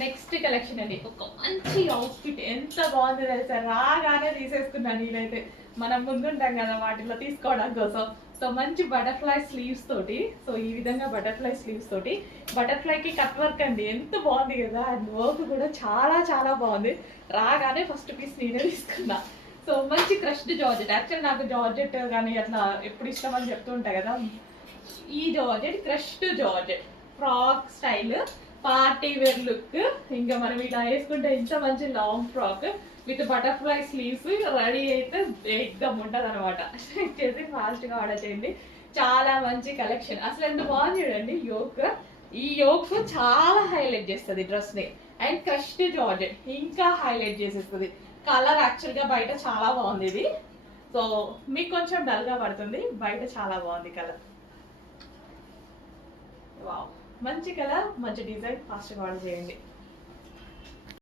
Next collection అండి, ఒక మంచి అవుట్ఫిట్ ఎంత బాగుంది తెలుసా, రాగానే తీసేసుకున్నాను నేనైతే. మనం ముందుంటాం కదా వాటిలో తీసుకోవడం కోసం. సో మంచి బటర్ఫ్లై స్లీవ్స్ తోటి, సో ఈ విధంగా బటర్ఫ్లై స్లీవ్స్ తోటి, బటర్ఫ్లైకి కట్ వర్క్ అండి, ఎంత బాగుంది కదా. అండ్ వర్క్ కూడా చాలా చాలా బాగుంది. రాగానే ఫస్ట్ పీస్ నేనే తీసుకున్నా. సో మంచి క్రష్డ్ జార్జెట్. యాక్చువల్ నాకు జార్జెట్ కానీ అట్లా ఎప్పుడు ఇష్టం అని చెప్తూ ఉంటాయి కదా. ఈ georgette crushed georgette frock style party wear look. ఇంకా మనం ఇలా వేసుకుంటే ఇంత మంచి long frock with butterfly sleeves ready అయితే ఎగ్దమ్ ఉంటుంది అనమాట. చేసి ఫాస్ట్గా ఆర్డర్ చేయండి. చాలా మంచి కలెక్షన్. అసలు ఎంత బాగుంది చూడండి యోక్. ఈ యోక్ చాలా హైలైట్ చేస్తుంది డ్రెస్ని. అండ్ క్రష్డ్ జార్జెట్ ఇంకా హైలైట్ చేసేస్తుంది. కలర్ యాక్చువల్గా బయట చాలా బాగుంది ఇది. సో మీకు కొంచెం డల్గా పడుతుంది, బయట చాలా బాగుంది కలర్. వావ్, మంచి కలర్, మంచి డిజైన్. ఫాస్ట్గా ఆర్డర్ చేయండి.